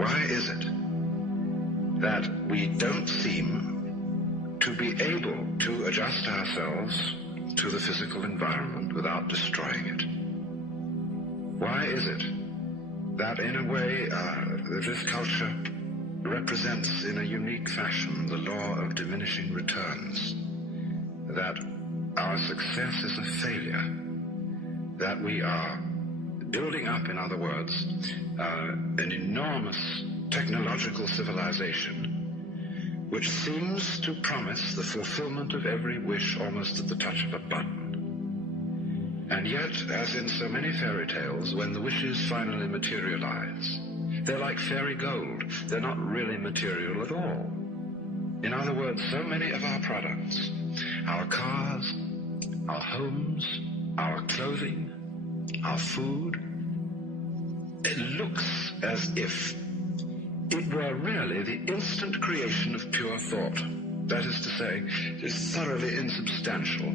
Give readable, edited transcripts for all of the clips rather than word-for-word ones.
Why is it that we don't seem to be able to adjust ourselves to the physical environment without destroying it? Why is it that in a way this culture represents in a unique fashion the law of diminishing returns, that our success is a failure, that we are building up, in other words, an enormous technological civilization which seems to promise the fulfillment of every wish almost at the touch of a button. And yet, as in so many fairy tales, when the wishes finally materialize, they're like fairy gold. They're not really material at all. In other words, so many of our products, our cars, our homes, our clothing, our food, it looks as if it were really the instant creation of pure thought. That is to say, it is thoroughly insubstantial,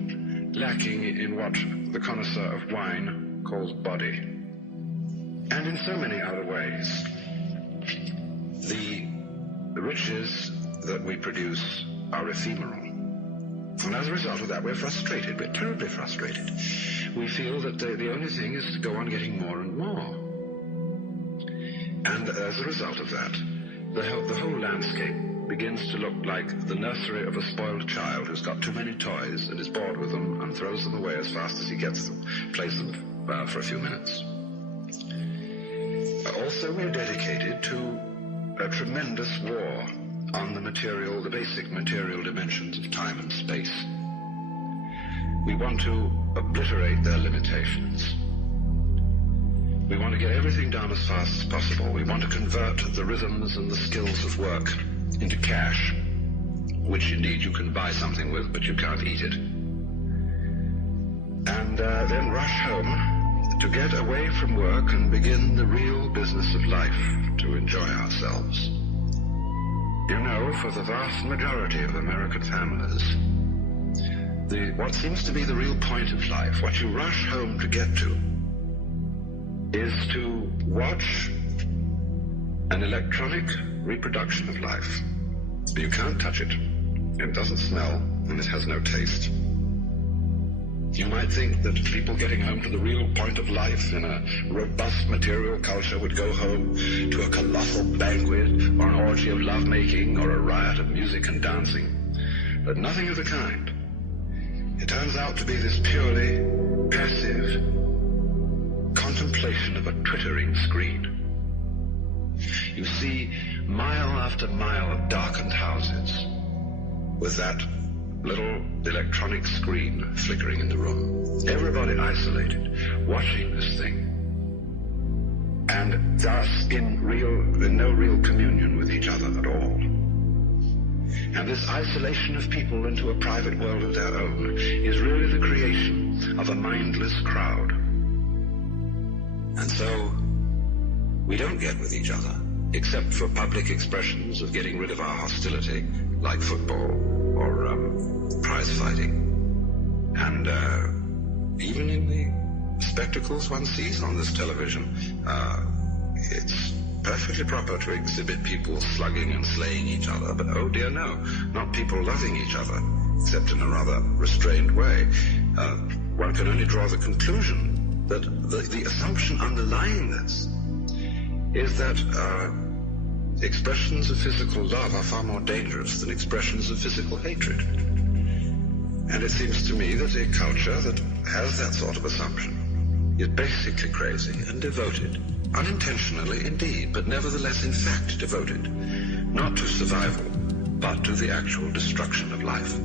lacking in what the connoisseur of wine calls body. And in so many other ways, the riches that we produce are ephemeral. And as a result of that, we're frustrated. We're terribly frustrated. We feel that the only thing is to go on getting more and more. And as a result of that, the whole landscape begins to look like the nursery of a spoiled child who's got too many toys and is bored with them and throws them away as fast as he gets them, plays them for a few minutes. Also, we're dedicated to a tremendous war on the basic material dimensions of time and space. We want to obliterate their limitations. We want to get everything done as fast as possible. We want to convert the rhythms and the skills of work into cash, which indeed you can buy something with, but you can't eat it. And then rush home to get away from work and begin the real business of life, to enjoy ourselves. You know, for the vast majority of American families, what seems to be the real point of life, what you rush home to get to, is to watch an electronic reproduction of life. You can't touch it. It doesn't smell, and it has no taste. You might think that people getting home to the real point of life in a robust material culture would go home to a colossal banquet or an orgy of lovemaking or a riot of music and dancing. But nothing of the kind. It turns out to be this purely passive contemplation of a twittering screen. You see mile after mile of darkened houses with that little electronic screen flickering in the room. Everybody isolated, watching this thing, and thus in no real communion with each other at all. And this isolation of people into a private world of their own is really the creation of a mindless crowd. And so we don't get with each other, except for public expressions of getting rid of our hostility, like football or prize fighting. And even in the spectacles one sees on this television, it's perfectly proper to exhibit people slugging and slaying each other, but oh dear no, not people loving each other, except in a rather restrained way. One can only draw the conclusion that the assumption underlying this is that expressions of physical love are far more dangerous than expressions of physical hatred. And it seems to me that a culture that has that sort of assumption is basically crazy and devoted, unintentionally indeed, but nevertheless in fact devoted, not to survival, but to the actual destruction of life.